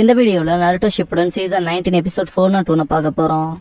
இந்த வீடியோல Naruto Shippuden season 19 episode 402 பார்க்க போறோம்.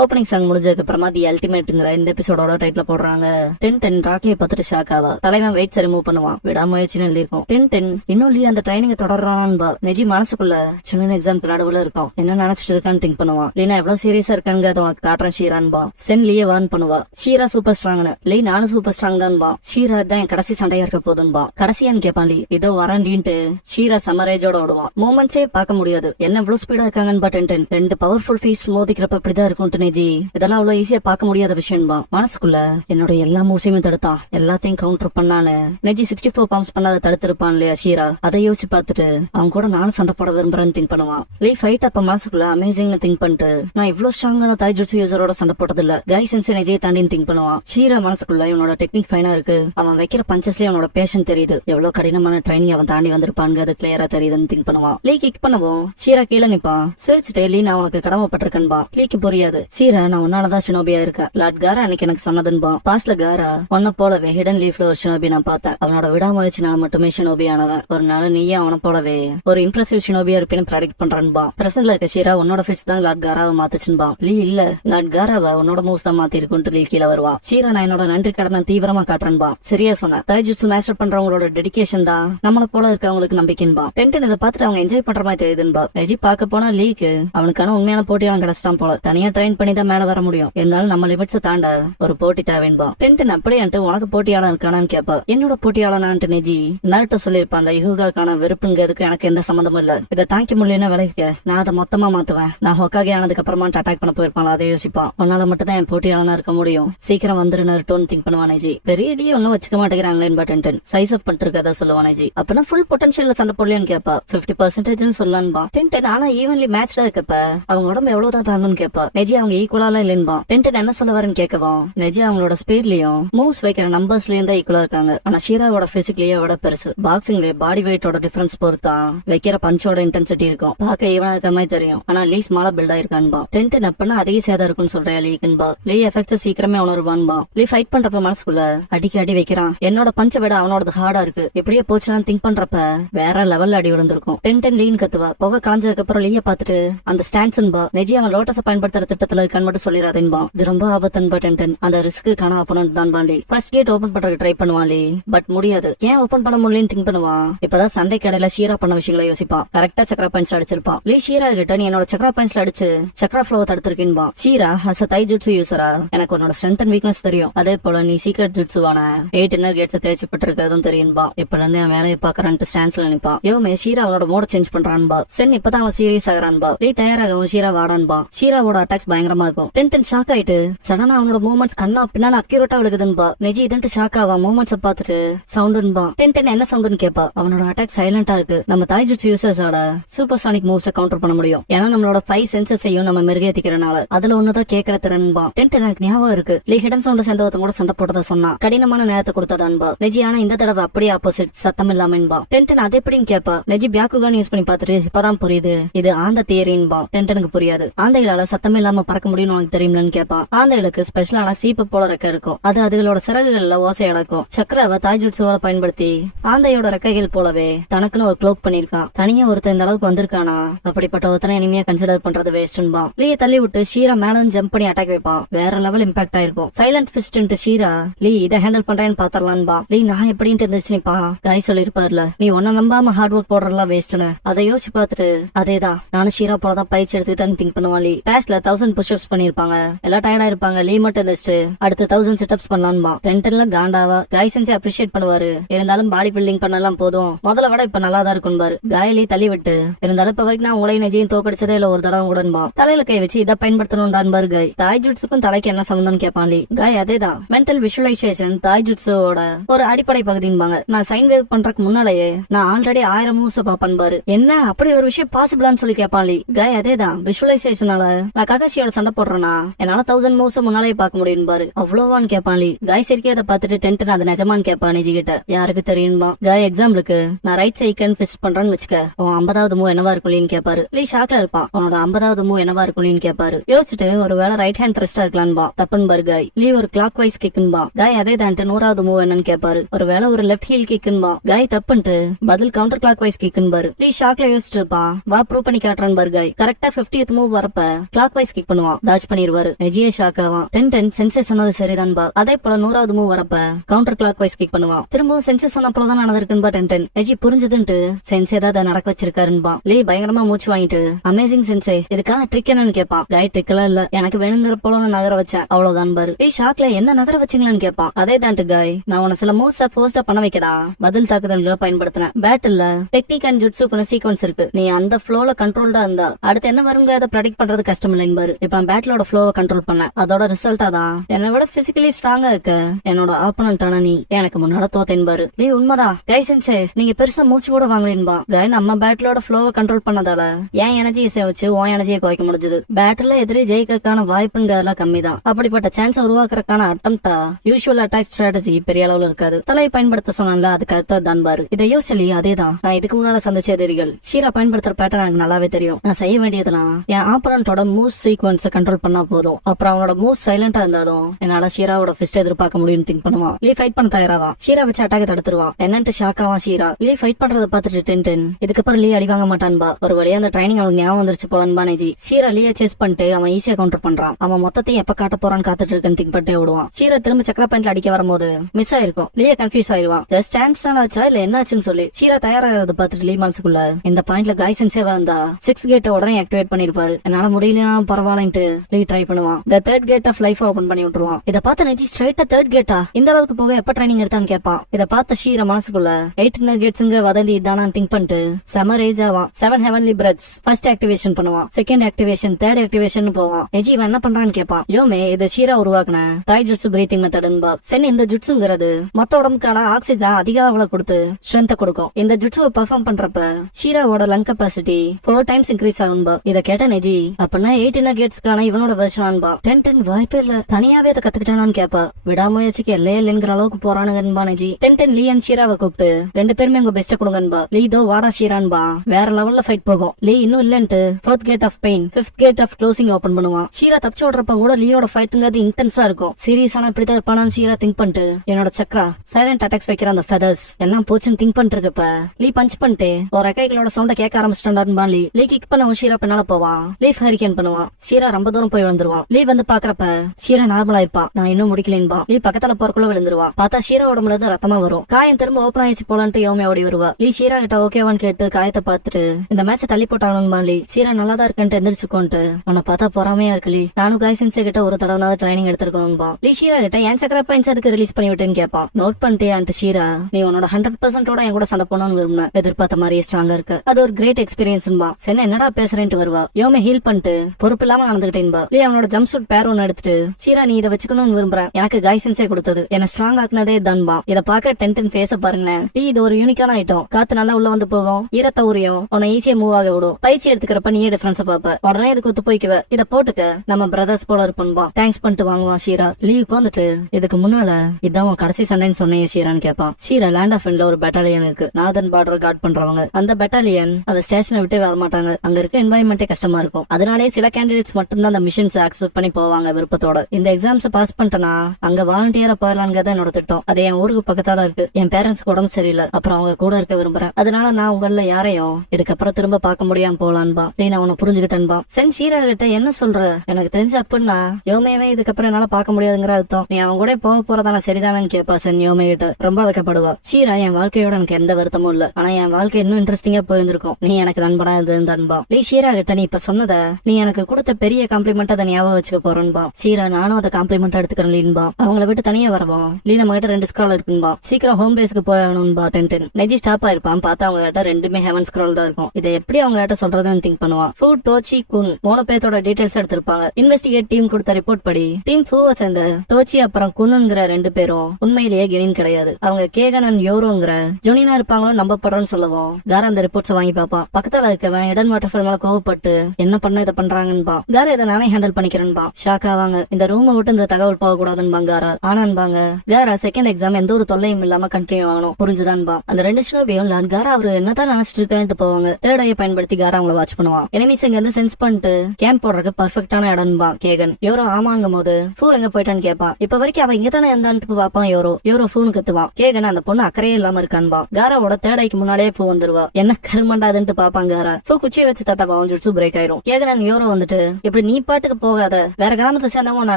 ஓப்பனிங் சாங் முடிஞ்சதுக்கு அப்புறமா தி அல்டிமேட்ங்கிற இந்த எபிசோடோட டைட்டில் போடுறாங்க. 10-10 ராக்லியை பார்த்துட்டு ஷாக் ஆவா. தலைவன் வெயிட்ஸ் ரிமூவ் பண்ணுவான். விடாமுயற்சின்னு எழுதிருக்கும். 10-10 இன்னும் லீ அந்த ட்ரைனிங்க தொடர்றான்பா. நெஜி மனசுக்குள்ள சின்ன எக்ஸாம்க்கு நடுவுல இருக்கும். என்ன நினைச்சிட்டு இருக்கான்னு திங்க் பண்ணுவான். லீனா எவ்வளவு சீரியஸா இருக்காங்க அதை உனக்கு காட்டுறேன் ஷீரான்பா. சென் லீய வார்ன் பண்ணுவா. ஷீரா சூப்பர் ஸ்ட்ராங்னு. லீ நானும் சூப்பர் ஸ்ட்ராங் தான்பா. ஷீரா தான் என் கடைசி சண்டையா இருக்க போதுன்பா. கடைசியான்னு கேட்பான் லீ. இதோ வரண்டின்ட்டு ஷீரா சம்மரேஜோட ஓடுவான். மூமெண்ட்ஸே பார்க்க முடியாது. என்ன இவ்வளவு ஸ்பீடா இருக்காங்கன்னு 10-10 ரெண்டு பவர்ஃபுல் ஃபீஸ் மோதிக்கிறப்ப இப்படிதான் இருக்கும் நெஜி. இதெல்லாம் அவ்வளவு ஈஸியா பார்க்க முடியாத விஷயம்பா. மனசுக்குள்ள என்னோட எல்லா மூசியமும் தடுத்தான். எல்லாத்தையும் கவுண்டர் பண்ணானு நெஜி 64 பவுண்ட்ஸ் பண்ணாத தடுத்திருப்பான் இல்லையா ஷீரா. அதை யோசிச்சு பார்த்துட்டு அவன் கூட நானும் சண்டை போட விரும்புறேன்னு திங்க் பண்ணுவான். லீ ஃபைட் அப்ப மனசுக்குள்ள அமேசிங்னு திங்க் பண்ணிட்டு நான் இவ்வளவு ஸ்ட்ராங்கான தாய்ஜுட்சு யூசரோட சண்டை போட்டது இல்ல. கை சென்ஸ் நெஜியை தாண்டின்னு திங்க் பண்ணுவான். ஷீரா மனசுக்குள்ள இவனோட டெக்னிக் ஃபைனா இருக்கு. அவன் வைக்கிற பஞ்சஸ்லயே அவனோட பேஷன் தெரியுது. எவ்வளவு கடினமான ட்ரைனிங் அவன் தாண்டி வந்திருப்பான்னு அது கிளியரா தெரியுதுன்னு திங்க் பண்ணுவான். லீ கிக் பண்ணவும் ஷீரா கீழே நிப்பான். சிரிச்சுட்டே லீ நான் உனக்கு கடமைப்பட்டிருக்கேன்பா. லீக்கு புரியாது. ஷீரா நான் உன்னாலதான் ஷினோபியா இருக்க. லார்ட் காரா அன்னைக்கு எனக்கு சொன்னதுன்பா. பாஸ்ட்ல காரா உன்ன போலவே ஹிடன் லீஃப்ல ஒரு ஷினோபி நான் பார்த்தேன். அவனோட விடாமுயற்சினால மட்டுமே ஷினோபி ஆனவன். ஒரு நாள் நீயே அவனை போலவே ஒரு இம்ப்ரெசிவ் ஷினோபியா இருப்பேன்னு ப்ரெடிக்ட் பண்றான்பா. பிரசன்ட்ல இருக்க ஷீரா உன்னோட ஃபிட்ஸ் தான் லார்ட் காராவை மாத்துச்சுன்பா. லீ இல்ல லார்ட் காராவை உன்னோட மூவ்ஸ் தான் மாத்தி இருக்குன்ட்டு லீ கீழே வருவா. ஷீரா நான் என்னோட நன்றி கடனை தீவிரமா காட்டுறேன்பா. சரியா சொன்ன. தாய்ஜுட்சு மாஸ்டர் பண்றவங்களோட டெடிகேஷன் தான் நம்மள போல இருக்கவங்களுக்கு நம்பிக்கைன்பா. 10-10 இதை பார்த்துட்டு அவங்க என்ஜாய் பண்ற மாதிரி தெரியுதுன்பா. நெஜி பார்க்க போனா லீக்கு அவனுக்கான உண்மையான போட்டியாளன் கிடைச்சிட்டான் போல. தனியா ட்ரெயின் பண்ணி தான் மேல வர முடியும். இருந்தாலும் நம்ம லிமிட்ஸ் தாண்ட ஒரு போட்டி தேவைன்பா. 10-10 அப்படியான்ட்டு உனக்கு போட்டியாளன் இருக்கானான்னு கேப்பா. என்னோட போட்டியாளனான்ட்டு நெஜி நருட்டோ சொல்லிருப்பான். யுகாக்கான வெறுப்புங்கிறதுக்கு எனக்கு எந்த சம்பந்தமும் இல்ல. இதை தாங்கி முடியலன்னா விளைவிக்க நான் அதை மொத்தமா மாத்துவேன். நான் ஹொக்காகே ஆனதுக்கு அப்புறமா அட்டாக் பண்ண போயிருப்பான். அதை யோசிப்பான். உன்னால மட்டும் தான் என் போட்டியாளனா இருக்க முடியும். சீக்கிரம் வந்துரு நருட்டோன்னு திங்க் பண்ணுவான் நெஜி. பெரிய இடியே ஒன்னும் வச்சுக்க மாட்டேங்கிறாங்களேன்னு 10-10 சைஸ் அப் பண்ணிட்டு இருக்கதா சொல்லுவான் நெஜி. அப்பனா ஃபுல் பொட்டன்ஷியல்ல சண்டை போடலையான்னு கேப்பா. 50% சொல்லலான்பா. 10-10 ஆனா ஈவன்லி மேட்ச்ல இருக்கப்ப அவங்க உடம்பு எவ்வளவுதான் தாங்குன்னு கேப்பா. நெஜி அவங்க ஈக்குவலா இல்லைன்பா. 10-10 என்ன சொல்ல வரேன்னு கேட்கவும் நெஜி அவங்களோட ஸ்பீட்லயும் மூவ்ஸ் வைக்கிற நம்பர்ஸ்லயும் தான் ஈக்குவலா இருக்காங்க. ஆனா ஷீராவோட பிசிக்லயே விட பெருசு. பாக்ஸிங்ல பாடி வெயிட்டோட டிஃபரன்ஸ் பொறுத்தான் வைக்கிற பஞ்சோட இன்டென்சிட்டி இருக்கும். பார்க்க ஈவனா இருக்க மாதிரி தெரியும். ஆனா லீ ஸ்மாலா பில்ட் ஆயிருக்கான்பா. 10-10 அப்பனா அதிக சேதம் இருக்குன்னு சொல்றேன் லீக்குன்பா. லீ எஃபெக்ட் சீக்கிரமே உணர்வான்பா. லீ ஃபைட் பண்றப்ப மனசுக்குள்ள அடி வைக்கிறான். என்னோட பஞ்ச விட அவனோட ஹார்டா இருக்கு. எப்படியே போச்சுன்னு திங்க் பண்றப்ப வேற லெவல்ல அடி விழுந்திருக்கும். 10-10 லீன்னு கத்துவா. புகை களைஞ்சதுக்கு அப்புறம் லீய பாத்துட்டு அந்த ஸ்டாண்ட்ஸ்ன்பா. நெஜி அவன் லோட்டஸை பயன்படுத்துற திட்டத்துல இருக்கான்னு மட்டும் சொல்லிடாதேன்பா. இது ரொம்ப ஆபத்துன்பா. 10-10 அந்த ரிஸ்க்கு காண அப்பனன்ட் தான் பாண்டி. ஃபர்ஸ்ட் கேட் ஓபன் பண்றதுக்கு ட்ரை பண்ணுவான் லீ. பட் முடியாது. ஏன் ஓபன் பண்ண முடியலன்னு திங்க் பண்ணுவான். இப்பதான் சண்டை கடையில ஷீரா பண்ண விஷயங்களை யோசிப்பான். கரெக்டா சக்ரா பாயிண்ட்ஸ் அடிச்சிருப்பான். லீ ஷீரா கிட்ட நீ என்னோட சக்ரா பாயிண்ட்ஸ்ல அடிச்சு சக்ரா ஃப்ளோ தடுத்திருக்கேன்பா. ஷீரா ஹஸ் அ தைஜுட்சு யூசரா எனக்கு உன்னோட ஸ்ட்ரென்த் அண்ட் வீக்னஸ் தெரியும். அதே போல நீ சீக்ரெட் ஜுட்சுவான 8 இன்னர் கேட்ஸ் தேய்ச்சி பட்டிருக்கதும் தெரியும்பா. இப்பல இருந்து என் வேலையை பாக்குறான்ட்டு ஸ்டான்ஸ்ல நினைப்பான். இவமே ஷீரா அவனோட மோட சேஞ்ச் பண்றான்பா. சென் இப்பதான் அவன் சீரியஸ் ஆகிறான்பா. லீ தயாராகவும் ஷீரா வாடான்பா. ஷீராவோட அட்டாக்ஸ் பயங்கரமா இருக்கும். 10-10 ஷாக் ஆயிட்டு சடனா அவனோட மூவ்மெண்ட்ஸ் கண்ணா பின்னால அக்யூரேட்டா விழுகுதுன்பா. நெஜி இதன்ட்டு ஷாக் ஆவா. மூவ்மெண்ட்ஸ் பார்த்துட்டு சவுண்டுன்பா. 10-10 என்ன சவுண்டுன்னு கேப்பா. அவனோட அட்டாக் சைலண்டா இருக்கு. நம்ம தாய்ஜுட்சு யூசர்ஸோட சூப்பர் சானிக் மூவ்ஸை கவுண்டர் பண்ண முடியும். ஏன்னா நம்மளோட 5 சென்சஸையும் நம்ம மெருகேத்திக்கிறனால அதுல ஒண்ணுதான் கேட்கற திறன்பா. 10-10 எனக்கு ஞாபகம் இருக்கு. லீ ஹிடன் சவுண்ட் சேர்ந்தவங்க கூட சண்டை போட்டதா சொன்னா. கடினமான நேரத்தை கொடுத்ததான்பா. நெஜி ஆனா இந்த தடவை அப்படியே ஆப்போசிட் சத்தம் இல்லாமன்பா. 10-10 அது எப்படின்னு கேப்பா. நெஜி பியாக்குகான் யூஸ் பண்ணி பார்த்துட்டு இப்பதான் புரியுது இது ஆந்த தியரின்பா. 10-10க்கு புரியாது. ஆந்தைகளால சத்தம் இல்லாம பறக்க முடியும்னு உனக்கு தெரியும்னு கேப்பா. ஆந்தைகளுக்கு ஸ்பெஷலான சீப்பு போல ரெக்க இருக்கும். அது அதுகளோட சிறகுகள்ல ஓசை அடக்கும். சக்கராவை தாய்ஜுட்சுவால பயன்படுத்தி ஆந்தையோட ரெக்கைகள் போலவே தனக்குன்னு ஒரு க்ளோக் பண்ணிருக்கான். தனியா ஒருத்தர் இந்த அளவுக்கு வந்திருக்கானா அப்படிப்பட்ட ஒருத்தனை இனிமையா கன்சிடர் பண்றது வேஸ்ட்ன்பா. லீய தள்ளி விட்டு ஷீரா மேல ஜம்ப் பண்ணி அட்டாக் வைப்பான். வேற லெவல் இம்பாக்ட் ஆயிருக்கும். சைலண்ட் ஃபிஸ்ட் ஷீரா லீ இதை ஹேண்டில் பண்றேன்னு பாத்தரலான்பா. லீ நான் எப்படின்ட்டு இருந்துச்சுப்பா. காய் சொல்லிருப்பாருல நீ ஒன்ன நம்பாம ஹார்ட் ஒர்க் போடுறலாம் வேஸ்ட்னு. அதை யோசிச்சு பாத்துட்டு அதேதான் நானும் ஷீரா போலதான் பயிற்சி எடுத்துட்டேன்னு திங்க் பண்ணுவான். லீ பேஸ்ட்ல 1000 புஷ்அப்ஸ் பண்ணிருப்பாங்க. எல்லாம் டயர்டா இருப்பாங்க. லீ மட்டும் இருந்துச்சு அடுத்து 1000 சிட்டப்ஸ் பண்ணலான்பா. 10-10ல காண்டாவா. காய் செஞ்சு அப்ரிஷியேட் பண்ணுவாரு. இருந்தாலும் பாடி பில்டிங் பண்ணலாம் போதும். முதல்ல விட இப்ப நல்லா தான் இருக்கும்பாரு. காயலி தள்ளி விட்டு இருந்தாலும் இப்ப வரைக்கும் நான் உங்களை நெஜியும் தோக்கடிச்சதே இல்ல ஒரு தடவை கூடன்பா. தலையில கை வச்சு இதை பயன்படுத்தணும்டான்பாரு காய். தாய்ஜுட்சுக்கும் தலைக்கு என்ன சம்பந்தம் கேட்பான் லீ. காய் அதேதான் மென்டல் விஷுவலைசேஷன் தாய்ஜுட்சுவோட ஒரு அடிப்படை பகுதின்பாங்க. நான் சைன் வேவ் பண்றதுக்கு முன்னாலேயே நான் ஆல்ரெடி 1000 மூவ்ஸ் பாப்பன்பாரு. என்ன அப்படி ஒரு விஷயம் பாசிபிளான்னு சொல்லி கேட்பான் லீ. காய் அதேதான் விஷுவலைசேஷனால நான் ககாஷியோட சண்டை போடுறேன்னா என்னால 1000 மூவ்ஸ் முன்னாலே பார்க்க முடியும் பாரு அவ்வளோவான்னு கேட்பான் லீ. காய் சரிக்கே அதை பார்த்துட்டு டென்டன் அது நிஜமான்னு கேட்பான் நிஜி கிட்ட. யாருக்கு தெரியும்பா. காய் எக்ஸாம்பிளுக்கு நான் ரைட் சைக்கன் ஃபிஸ்ட் பண்றேன்னு வச்சுக்க, உன் 50வது மூவ் என்னவா இருக்கும்னு கேட்பாரு. லீ ஷாக்ல இருப்பான். உன்னோட 50வது மூவ் என்னவா இருக்கும்னு கேட்பாரு. யோசிச்சுட்டு ஒரு வேளை ரைட் ஹேண்ட் த்ரஸ்டா இருக்கலான்பா. தப்புன்னு பாரு காய். லீ ஒரு கிளாக் வைஸ் கிக்குன்பா. காய் அதே தான்ட்டு 100வது மூவ் என்னன்னு கேட்பாரு. ஒரு வேளை ஒரு லெஃப்ட் ஹீல் கிக்குன்பா. காய் தப்புன்ட்டு பதில் கவுண்டர் கிளாக் வைஸ் கிக்குன்னு பாரு. லீ ஷாக்ல யோசிச்சு இருப்பான். வா ப்ரூவ் பண்ணி காட்டுறான்னு பாரு காய். கரெக்டா 50th மூவ் வரப்ப கிளாக் வைஸ் கிக் பண்ணுவான். டாச் பண்ணிடுவாரு. நெஜியே ஷாக் ஆவான். டென்டன் சென்சே சொன்னது சரிதான்பா. அதே போல 100வது மூவ் வரப்ப கவுண்டர் கிளாக் வைஸ் கிக் பண்ணுவான். திரும்பவும் சென்சே சொன்னப்பதான் நடந்திருக்குன்பா டென்டன். நெஜி புரிஞ்சதுன்ட்டு சென்சே தான் அதை நடக்க வச்சிருக்காருன்பா. லீ பயங்கரமா மூச்சு வாங்கிட்டு அமேசிங் சென்சே இதுக்கான ட்ரிக் என்னன்னு கேட்பான். காய் ட்ரிக் எல்லாம் இல்ல, எனக்கு வேணுங்கிற போல நகர வச்சேன் அவ்வளவுதான் பாரு. லீ ஷாக்ல என்ன நகர வச்சீங்களான்னு கேட்பான். அதே தான்ட்டு காய், நான் உன சில மூவ்ஸ் ஃபோர்ஸ்டா பண்ண வைக்கடா பதில் தாக்குதல்களை பயன்படுத்தினேன். பேட்டில்ல டெக்னிக் அண்ட் ஜுட்ஸுக்குள்ள சீக்வன்ஸ் இருக்கு. நீ அந்த ஃப்ளோல கண்ட்ரோல்டா இருந்தா அடுத்து என்ன வருங்க அதை ப்ரெடிக்ட் பண்றது கஷ்டம் இல்லைன்னு பாரு. இப்ப பேட்டிலோட ஃப்ளோவை கண்ட்ரோல் பண்ண அதோட ரிசல்ட்டா தான் என்னை விட பிசிக்கலி ஸ்ட்ராங்கா இருக்க என்னோட ஆப்போனன்டான நீ எனக்கு முன்னாடி தோத்தேன்பாரு. நீ உண்மைதான் கை சென்சே, நீங்க பெருசா மூச்சு கூட வாங்கலேன்பா. காய் நம்ம பேட்டிலோட ஃப்ளோவை கண்ட்ரோல் பண்ணதால ஏன் எனர்ஜியை சேவச்சு உன் எனர்ஜியை குறைக்க முடிஞ்சது. பேட்டில எதிரி ஜெயிக்கிறதுக்கான வாய்ப்புங்கிறதெல்லாம் கம்மி தான். அப்படிப்பட்ட சான்ஸ் உருவாக்குறதுக்கான அட்டம்ப்டா யூசுவல் அட்டாக் ஸ்ட்ராட்டஜி பெரிய அளவுல இருக்காது. தலையை பயன்படுத்த சொன்னால அதுக்கு அர்த்தம் தான் பாரு. இதை யோசிச்சு அதேதான் நான் இதுக்கு முன்னால சந்திச்ச எதிரிகள். ஷீரா பயன்படுத்துற பேட்டர்ன் எனக்கு நல்லாவே தெரியும். நான் செய்ய வேண்டியதுலாம் என் ஆப்போனன்ட்டோட மூவ் சீக்வன்ஸை கண்ட்ரோல் பண்ணா போதும். அப்புறம் அவனோட மூவ் சைலண்டா இருந்தாலும் என்னால ஷீராவோட ஃபிஸ்ட் எதிர்பார்க்க முடியும்னு திங்க் பண்ணுவான். லீ ஃபைட் பண்ண தயாராவா. ஷீரா வச்சு அட்டாக் தடுத்துருவான். என்னன்ட்டு ஷாக் ஆவான் ஷீரா. லீ ஃபைட் பண்றத பார்த்துட்டு டென்டன் இதுக்கப்புறம் லீ அடி வாங்க மாட்டான்பா. ஒரு வழியா அந்த ட்ரைனிங் அவனுக்கு ஞாபகம் வந்துருச்சு போலன்பா நெஜி. ஷீரா லீயை சேஸ் பண்ணிட்டு அவன் ஈஸியா கவுண்டர் பண்றான். அவன் மொத்தத்தையும் எப்ப காட்ட போறான்னு காத்துட்டு இருக்கன்னு திங்க் பண்ணிட்டே விடுவான். ஷீரா திரும்ப சக்கர பாயிண்ட்ல அடிக்க வரும்போது மிஸ் ஆயிருக்கும். லீய கன்ஃபியூஸ் ஆயிருவான். ஜஸ்ட் சான்ஸ் ஆச்சா இல்ல என்னாச்சுன்னு சொல்லி ஷீரா தயாராகிறத பார்த்துட்டு லீ மனசுக்குள்ள இந்த பாயிண்ட்ல காய் சென்சேவா இருந்தா 6th கேட்ட உடனே ஆக்டிவேட் பண்ணிருப்பாரு. என்னால முடியலனா பரவாயில்லன்ட்டு லீ ட்ரை பண்ணுவான். the 3rd gate of life open பண்ணி விட்டுருவான். இத பார்த்த நெஜி ஸ்ட்ரைட்டா 3rd கேட்டா இந்த அளவுக்கு போக எப்ப ட்ரைனிங் எடுத்தான்னு கேட்பான். இத பார்த்த ஷீரா மனசுக்குள்ள 8 இன்னர் கேட்ஸ்ங்க வதந்தி இதானான்னு திங்க் பண்ணிட்டு செம ரேஜ் ஆவான். 7 ஹெவன்லி பிரெத்ஸ் ஃபர்ஸ்ட் ஆக்டிவேஷன் பண்ணுவான். செகண்ட் ஆக்டிவேஷன், தேர்ட் ஆக்டிவேஷன் போவான். நெஜி இவன் என்ன பண்றான்னு கேட்பான். யோமே இது ஷீரா உருவாக்குன டாய் ஜுட்சு பிரீத்திங் மெத்தட்ன்பா. சென் இந்த ஜுட்சுங்கிறது மொத்த உடம்புக்கான ஆக்சிஜன் அதிக அளவுல கொடுத்து ஸ்ட்ரென்த் கொடுக்கும். இந்த ஜுட்சுவை பெர்ஃபார்ம் பண்றப்ப ஷீராவோட லங் கெபாசிட்டி 4 டைம்ஸ் இன்க்ரீஸ் ஆகும்பா. இத கேட்ட நெஜி அப்படின்னா 8 இன்னர் கேட்ஸ்க்கான இவனோட வெர்ஷனான்பா. டென்டன் வாய்ப்பே இல்ல, தனியாவே அதை கத்துக்கிட்டானு கேப்பா. விடாமுயற்சிக்கு எல்லையே இல்லைங்கிற அளவுக்கு போறானுங்கன்பா நெஜி. டென்டன் லீ அண்ட் ஷீராவை கூப்பிட்டு 2 பேருமே உங்க பெஸ்ட கொடுங்கன்பா. லீ தோ வாடா ஷீரான்பா. வேற லெவல்ல ஃபைட் போகும். லீ இன்னும் இல்லன்ட்டு 4th gate of pain, 5th gate of closing open பண்ணுவான். ஷீரா தப்பிச்சு ஓடுறப்ப கூட லீயோட ஃபைட்டுங்கிறது இன்டென்ஸா இருக்கும். சீரியஸான இப்படிதான் இருப்பானான்னு ஷீரா திங்க் பண்ணிட்டு என்னோட சக்ரா சைலண்ட் அட்டாக்ஸ் வைக்கிற அந்த ஃபெதர்ஸ் எல்லாம் போச்சுன்னு திங்க் பண்ணிட்டு இருக்கப்ப லீ பஞ்ச் பண்ணிட்டு ஒரு ரெக்கைகளோட சவுண்ட கேட்க ஆரம்பிச்சிட்டான்பா. லீ கிக் பண்ண ஷீரா பின்னால போவான். லீ ஹரிகேன் பண்ணுவான். ஷீரா ரொம்ப தூரம் போய் விழுந்துருவான். லீ வந்து பாக்குறப்ப ஷீரா நார்மலா இருப்பான். நான் இன்னும் முடிக்கலேன்பா. லீ பக்கத்துல போறக்குள்ள விழுந்துருவான். பார்த்தா ஷீரா உடம்புல இருந்து ரத்தமா வரும். காயம் திரும்ப ஓபன் ஆயிடுச்சு போலான்ட்டு யோமே ஓடி வருவா. லீ ஷீரா கிட்ட ஓகேவான்னு கேட்டு காயத்தை பார்த்துட்டு இந்த மேட்ச தள்ளி போட்டானும்பா. லீ ஷீரா நல்லாதான் இருக்குன்ட்டு எந்திரிச்சுக்கோன்ட்டு உன்னை பார்த்தா பொறாமையா இருக்கு லீ. நானும் காய் சென்சே கிட்ட ஒரு தடவை ட்ரைனிங் எடுத்துருக்கணும்பா. லீ ஷீரா கிட்ட என் சக்கர பாயிண்ட்ஸ் அதுக்கு ரிலீஸ் பண்ணி விட்டுன்னு கேட்பான். நோட் பண்ணிட்டே ஷீரா நீ உன்னோட 100% என் கூட சண்டை போனோம்னு விரும்பின எதிர்பார்த்த மாதிரி ஸ்ட்ராங்கா இருக்கு. அது ஒரு கிரேட் எக்ஸ்பீரியன்ஸ்பா. சென்ன என்னடா பேசுறேன்ட்டு வருவா. யோமே ஹீல் பண்ணிட்டு பொறுப்பு இல்லாம நடந்துகிட்டேன்பா. லீ அவனோட ஜம்ப் சூட் பேர் ஒன்னு எடுத்துட்டு ஷீரா நீ இதை வச்சுக்கணும்னு விரும்புறேன். எனக்கு காய் சென்சே கொடுத்தது என்ன ஸ்ட்ராங் ஆக்குனதே தான்பா. இதை பாக்க டென்டன் ஃபேஸ பாருங்களேன். லீ இது ஒரு யூனிக்கான ஐட்டம். காத்து நல்லா உள்ள வந்து போகும். ஈரத்த ஊரியும் உன்னை ஈஸியா மூவ் ஆக விடும். பயிற்சி எடுத்துக்கிறப்ப நீயே டிஃபரன்ஸ் பாப்ப. உடனே இதுக்கு ஒத்து போய்க்குவ. இதை போட்டுக்க நம்ம பிரதர்ஸ் போல இருப்பா. தேங்க்ஸ் பண்ணிட்டு வாங்குவான் ஷீரா. லீ உட்காந்துட்டு இதுக்கு முன்னால இதான் உன் கடைசி சண்டைன்னு சொன்னேன் ஷீரான்னு கேட்பான். ஷீரா லேண்ட் ஆஃப் எண்ட்ல ஒரு பெட்டாலியன் இருக்கு. நார்தர்ன் பார்டர் கார்ட் பண்றவங்க. அந்த பெட்டாலியன் அந்த ஸ்டேஷனை விட்டு வர மாட்டாங்க. அங்க இருக்க என்வாயன்மெண்டே கஷ்டமா இருக்கும். அதனாலே சில கேண்டிடேட்ஸ் மட்டும் தான் அந்த மிஷன்ஸ் அக்செப்ட் பண்ணி போவாங்க விருப்பத்தோட. இந்த எக்ஸாம்ஸ் பாஸ் பண்ணிட்டனா அங்க வாலண்டியரா போயிடலாங்கிறத என்னோட திட்டம். அது என் ஊருக்கு பக்கத்தால இருக்கு. என் பேரண்ட்ஸ்க்கு உடம்பு சரியில்லை. அப்புறம் அவங்க கூட இருக்க விரும்புறேன். அதனால நான் உங்கள யாரையும் இதுக்கப்புறம் திரும்ப பார்க்க முடியாம போலான்பா. நீ நான் உன்னை புரிஞ்சுக்கிட்டேன்பா. சென் ஷீரா கிட்ட என்ன சொல்ற எனக்கு தெரிஞ்ச அப்படின்னா யோமேவே இதுக்கப்புறம் என்னால பார்க்க முடியாதுங்கிற அர்த்தம். நீ அவங்க கூட போக போறதான சரிதானு கேப்பா சென் யோமே கிட்ட. ரொம்ப வைக்கப்படுவா. ஷீரா என் வாழ்க்கையோட எனக்கு எந்த வருத்தமும் இல்ல. ஆனா என் வாழ்க்கை இன்னும் இன்ட்ரெஸ்டிங்கா போயிருந்திருக்கும் நீ எனக்கு நண்பனா இருந்திருந்தா. லீ ஷீரா கிட்ட நீ இப்ப சொன்னத நீ எனக்கு கொடுத்த பெரிய காம்ப்ளிமெண்ட் அதை ஞாபகம் வச்சுக்க போறேன்பா. ஷீரா நானும் அதை காம்ப்ளிமெண்ட் எடுத்துக்கிறேன்பா. அவங்கள விட்டு தனியா வரவும் லீ நம்ம கிட்ட 2 ஸ்க்ரால் இருக்குன்பா. சீக்கிரம் ஹோம் பேஸ்க்கு போயணும்பா. டென்டன் நெஜி ஸ்டாப் ஆயிருப்பான். பார்த்தா அவங்க கிட்ட 2மே ஹெவன் ஸ்க்ரால் தான் இருக்கும். இதை எப்படி அவங்க கிட்ட சொல்றதுன்னு திங்க் பண்ணுவான். ஃபூ டோச்சி குன் 3 பேர்த்தோட டீடைல்ஸ் எடுத்திருப்பாங்க. இன்வெஸ்டிகேட் டீம் கொடுத்த ரிப்போர்ட் படி டீம் ஃபூவை சேர்ந்த டோச்சி அப்புறம் குன்னுங்கிற 2 பேரும் உண்மையிலேயே கெனின் கிடையாது. அவங்க கேகன் அண்ட் யோரோங்கிற ஜொனினா இருப்பாங்களோ நம்பப்படுறோன்னு சொல்லவும் கார அந்த ரிப்போர்ட்ஸ் வாங்கி பாப்பான். பக்கத்துல இருக்கவன் எடன் வாட்டர்ஃபால் மேல கோவப்பட்டு என்ன பண்ண இதை பண்றாங்கன்னு காரா இதை நானே ஹேண்டில் பண்ணிக்கிறேன்பா. ஷாக் ஆவாங்க. இந்த ரூமை விட்டு இந்த தகவல் போக கூடாதுன்னு காரா. ஆனான்பாங்க காரா செகண்ட் எக்ஸாம் எந்த ஒரு தொல்லையும் இல்லாம கண்டினியூ ஆகணும், புரிஞ்சுதான்பா. அந்த 2 ஷினோபியும் காரா அவரு என்னதான் நினைச்சிட்டு இருக்கான்ட்டு போவாங்க. தேர்ட் ஐயை பயன்படுத்தி காரா அவங்கள வாட்ச் பண்ணுவான். எனிமீஸ் இங்க இருந்து சென்ஸ் பண்ணிட்டு கேம்ப் போடுறதுக்கு பர்ஃபெக்டான இடம்பா கேகன். யோரோ ஆமாங்கும் போது ஃபூ எங்க போயிட்டான்னு கேட்பான். இப்ப வரைக்கும் அவ இங்க தானே இருந்தான்ட்டு பாப்பான் யோரோ ஃபூன்னு கத்துவான். கேகன் அந்த பொண்ணு அக்கறையே இல்லாம இருக்கான்பா. காராவோட தேர்ட் ஐக்கு முன்னாடியே ஃபூ வந்துருவா. என்ன கருமண்டாதுன்ட்டு பாப்பான் காரா. ஃபூ குச்சியை வச்சு தட்டா ஜுட்சு பிரேக் ஆயிரும். கேகன் யோரோ வந்துட்டு இப்படி நீ பாட்டுக்கு போகாத, வேற கிராமத்தை சேர்ந்தவங்க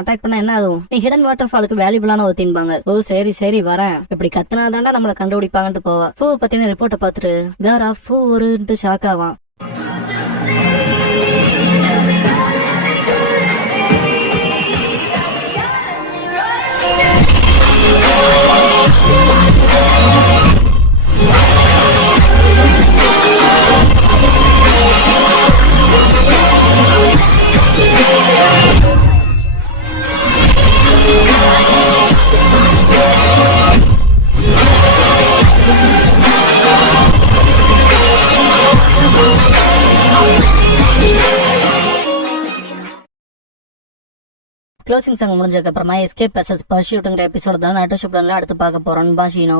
அட்டாக் பண்ணா என்ன ஆகும், நீ ஹிடன் வாட்டர் ஃபாலுக்கு வேல்யூபிளான ஒரு தின்பாங்க. ஓ சரி வரேன், இப்படி கத்துனாதாண்டா நம்மள கண்டுபிடிப்பாங்கன்ட்டு போவா. ஃபூ பத்தின ரிப்போர்ட்டை பார்த்துட்டு காரா ஃபூ ஒரு ஷாக் ஆவான். க்ளோசிங் சாங் முடிஞ்சதுக்கு அப்புறமா எஸ்கேப் பேசஸ் பர்ஷூட்டுங்கிற எபிசோட தான் நட்டு ஷிப்டன்ல அடுத்து பார்க்க போறோம் பாஷினோ.